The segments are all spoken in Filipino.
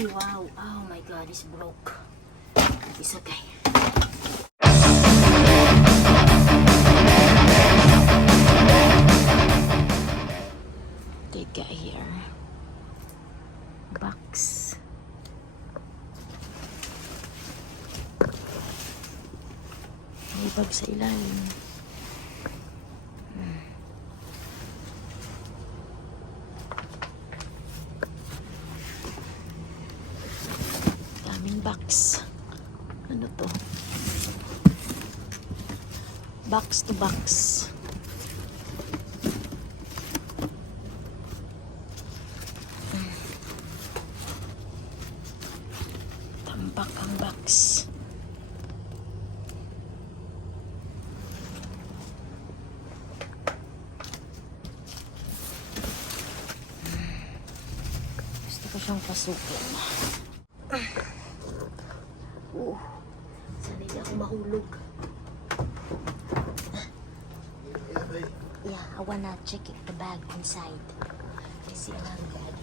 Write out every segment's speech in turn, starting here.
Oh wow, oh my god, it's broke. It's okay. Take it here. Box. May bag sa ilalim. Hmm. Daming box. Ano to? Box to box. Tambak ang box. Gusto ko siyang pasukin. Oh, sana hindi ako mahulog. Yeah, I wanna check the bag inside. I see another bag.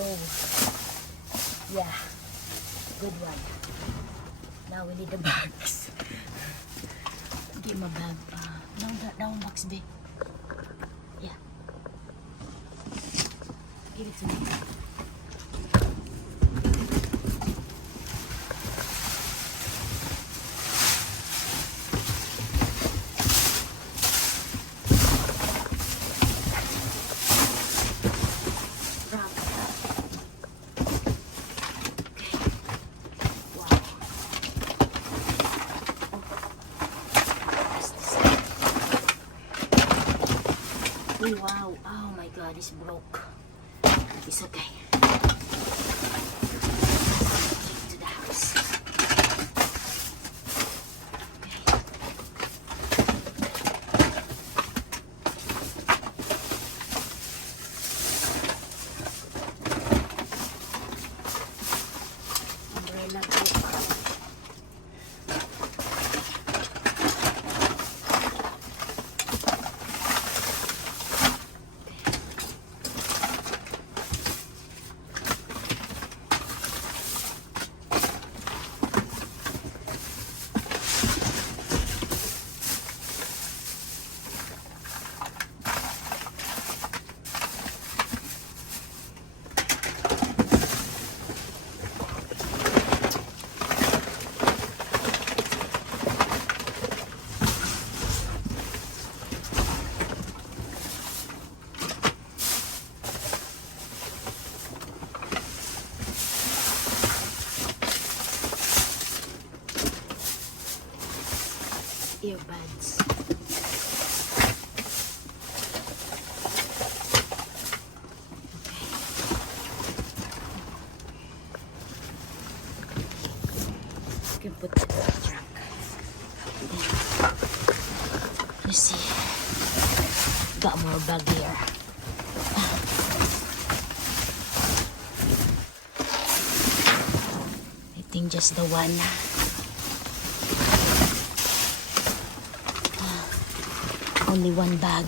Oh, yeah, good one. Now we need the bags. Give a bag. Uh, down, down box, babe. Yeah. Give it to me. Wow. Oh my god, it's broke. It's okay. Just the one. Only one bag.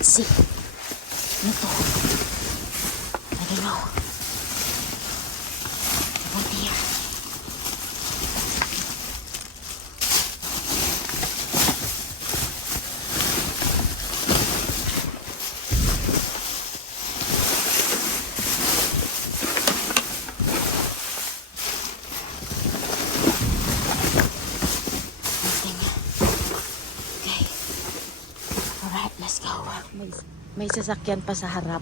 See. Ano to? I don't know. What here? Nothing. Okay. Alright, let's go. May, may sasakyan pa sa harap.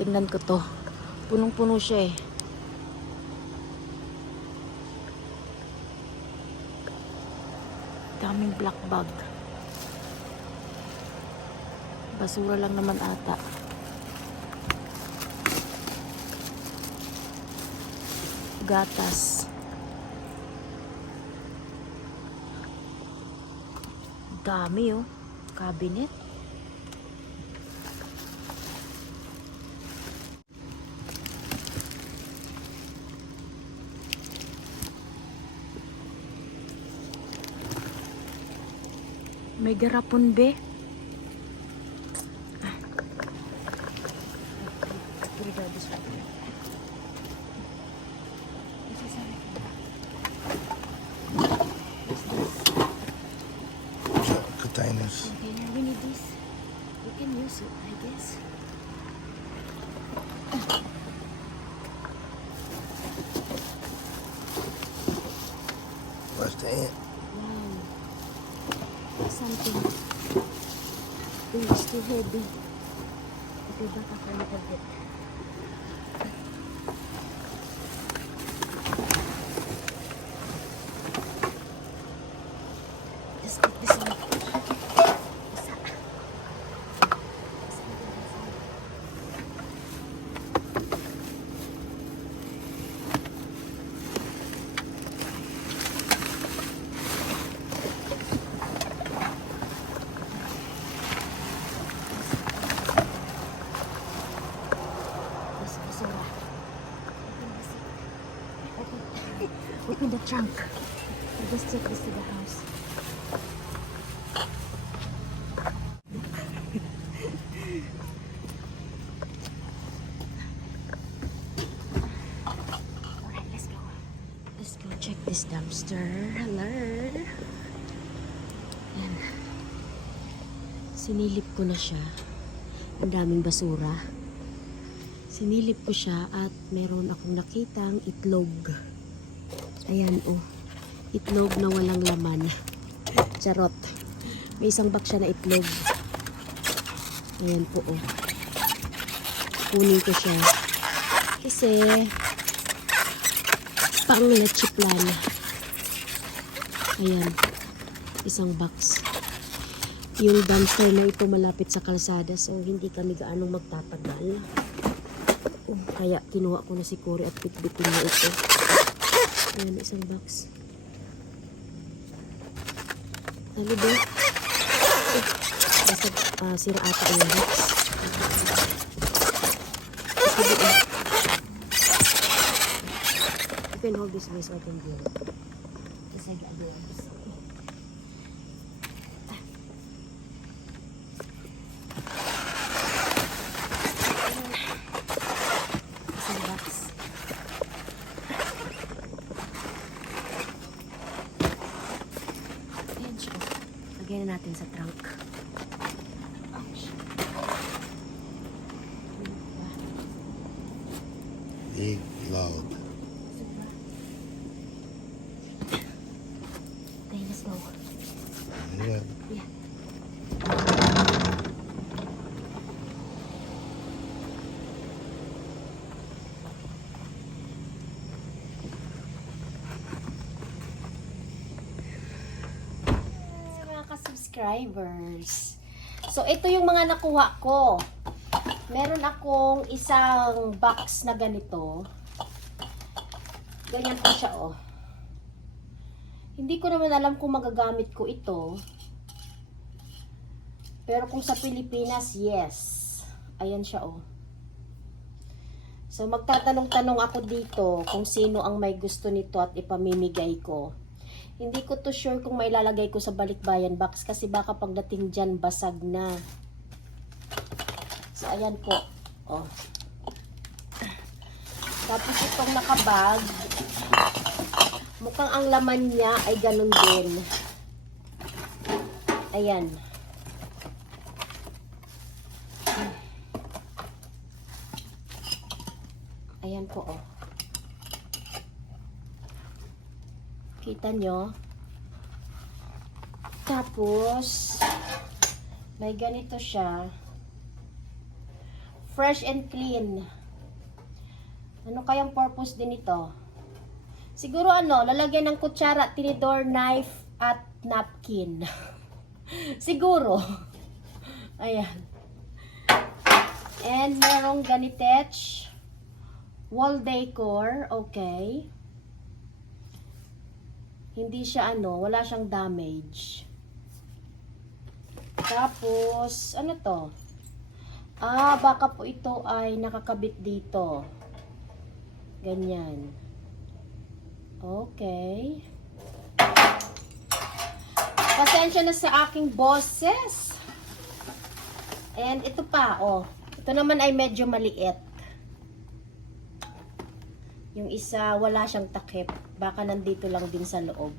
Tingnan ko to. Punong-puno siya eh. Daming black bag. Basura lang naman ata. Gatas. Dami oh. Cabinet. May garapon be. Ah. Regardless of that. This is a- What's this? Containers. Container. We need this. We can use it, I guess. What's that? Wow. Something. Oh, it's too heavy. Okay, back up a little bit. Just take this one. Isa. This basura. Open the zip. Open, the trunk. I'll just take this to the house. Let's go. Let's go check this dumpster. Alert. Yan. Sinilip ko na siya. Ang daming basura. Sinilip ko siya at meron akong nakitang itlog. Ayan oh. Itlog na walang laman. Charot. May isang box siya na itlog. Ayan po oh. Kunin ko siya. Kasi pang leche plan. Ayan. Isang box. Yung dumpster na ito malapit sa kalsada so hindi kami gaanong magtatagal. Oh, kaya kinuha ko na si Cory at bitbitin na ito. Ayan, isang box. Ano ba? Eh, basta ah, sira ata yung box. Sige, eh. You can hold this can do it. Kasi I got gloves. Isang box. Ayan siya. Lagyan na natin sa trunk. Ouch. Ano ba? Big load. Okay, let's go. Yeah. Yeah. Mga ka-subscribers. So, ito yung mga nakuha ko. Meron akong isang box na ganito. Ganyan po siya, oh. Hindi ko naman alam kung magagamit ko ito. Pero kung sa Pilipinas, yes. Ayan siya, oh. So, magtatanong-tanong ako dito kung sino ang may gusto nito at ipamimigay ko. Hindi ko to sure kung may lalagay ko sa balikbayan box kasi baka pagdating dyan basag na. So, ayan po. Oh. Tapos itong nakabag, mukhang ang laman niya ay ganun din. Ayan. Ayan po, oh. Kita nyo? Tapos, may ganito siya. Fresh and clean. Ano kayang purpose din ito? Siguro ano, lalagyan ng kutsara, tinidor, knife, at napkin. Siguro. Ayan. And merong ganitech wall decor. Okay. Hindi siya ano, wala siyang damage. Tapos, ano to? Ah, baka po ito ay nakakabit dito. Ganyan. Okay. Pasensya na sa aking boses. And ito pa, oh. Ito naman ay medyo maliit. Yung isa, wala siyang takip. Baka nandito lang din sa loob.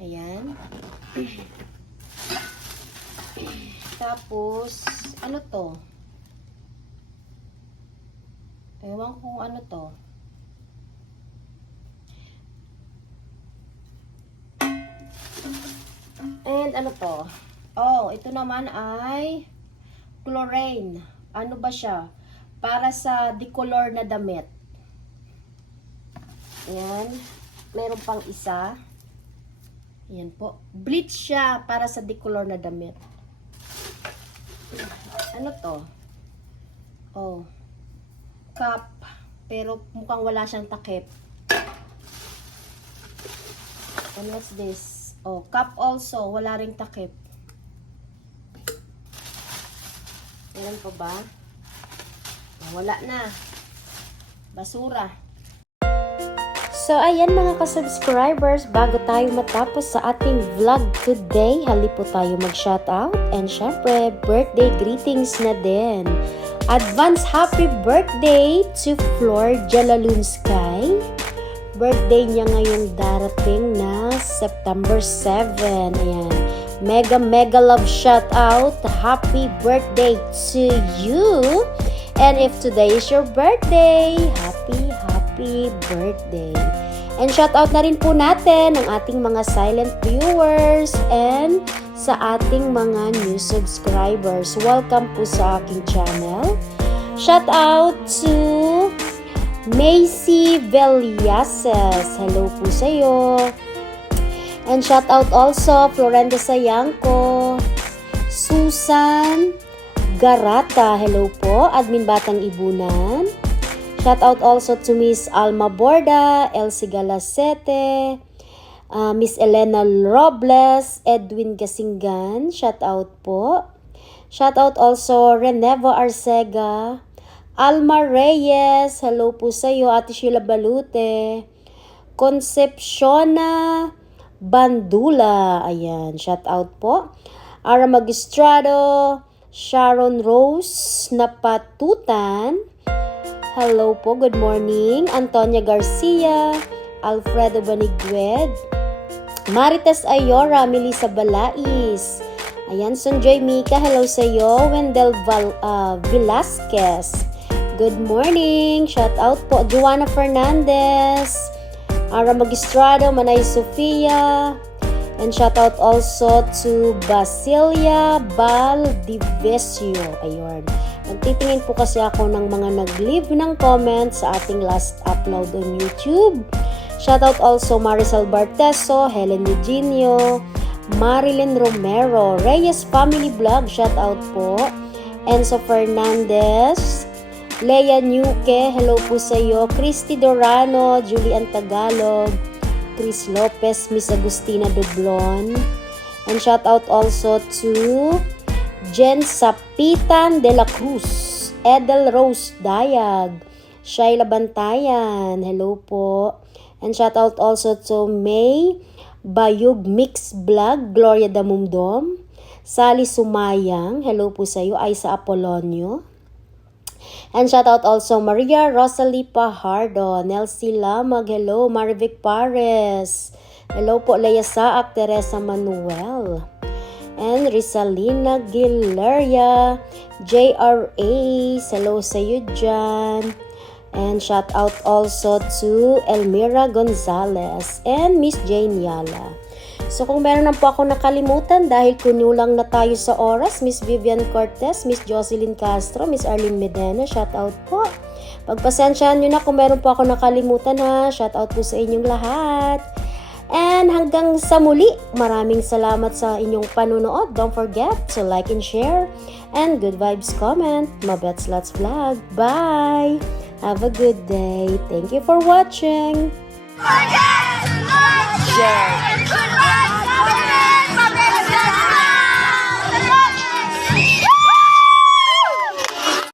Ayan. Tapos, ano to? Ewan kung ano to. And ano to? Oh, ito naman ay chlorine. Ano ba siya? Para sa decolor na damit. Ayan. Meron pang isa. Ayan po. Bleach siya para sa decolor na damit. Ano to? Oh. Cup. Pero mukhang wala siyang takip. And what's this? Oh, cup also. Wala ring takip. Meron pa ba? Wala na. Basura. So, ayan mga ka-subscribers, bago tayo matapos sa ating vlog today, hali po tayo mag-shoutout. And syempre, birthday greetings na din. Advance happy birthday to Flor Jalalunskay. Birthday niya ngayong darating na September 7. Ayan. Mega, mega love shoutout. Happy birthday to you. And if today is your birthday, happy, happy birthday. And shout out na rin po natin ang ating mga silent viewers and sa ating mga new subscribers. Welcome po sa aking channel. Shout out to Macy Veliases. Hello po sa iyo. And shout out also Florenda Sayangko, Susan Garata. Hello po, Admin Batang Ibunan. Shout out also to Miss Alma Borda, Elsie Galasete, uh, Miss Elena Robles, Edwin Gasingan. Shout out po. Shout out also Renevo Arcega, Alma Reyes. Hello po sa iyo, Ate Sheila Balute. Concepciona Bandula. Ayan, shout out po. Ara Magistrado, Sharon Rose Napatutan. Hello po, good morning. Antonia Garcia, Alfredo Banigued, Maritas Ayora, Melissa Balais. Ayan, Sunjoy Mika, hello sa iyo. Wendell Val, ah, Velasquez. Good morning. Shout out po. Joanna Fernandez. Ara Magistrado, Manay Sofia. And shout out also to Basilia Baldivesio. Ayun. Nagtitingin po kasi ako ng mga nag-leave ng comments sa ating last upload on YouTube. Shoutout also Marisol Barteso, Helen Eugenio, Marilyn Romero, Reyes Family Vlog, shoutout po. Enzo Fernandez, Leia Nuke, hello po sa iyo. Christy Dorano, Julian Tagalog, Chris Lopez, Miss Agustina Dublon. And shoutout also to Jen Sapitan de la Cruz, Edel Rose Dayag, Shaila Bantayan, hello po. And shout out also to May Bayug Mix Vlog, Gloria Damumdom, Sally Sumayang, hello po sa iyo, Aisa Apolonio. And shout out also Maria Rosalie Pajardo, Nelsie Lamag, hello, Marivic Pares, hello po Leia Saak, Teresa Manuel and Rizalina Gileria, JRA, hello sa iyo dyan. And shout out also to Elmira Gonzalez and Miss Jane Yala. So kung meron na po ako nakalimutan dahil kunulang na tayo sa oras, Miss Vivian Cortez, Miss Jocelyn Castro, Miss Arlene Medena, shout out po. Pagpasensyahan nyo na kung meron po ako nakalimutan ha, shout out po sa inyong lahat. And hanggang sa muli, maraming salamat sa inyong panunood. Don't forget to like and share. And good vibes comment. Mabets Let's Vlog. Bye! Have a good day. Thank you for watching. Share.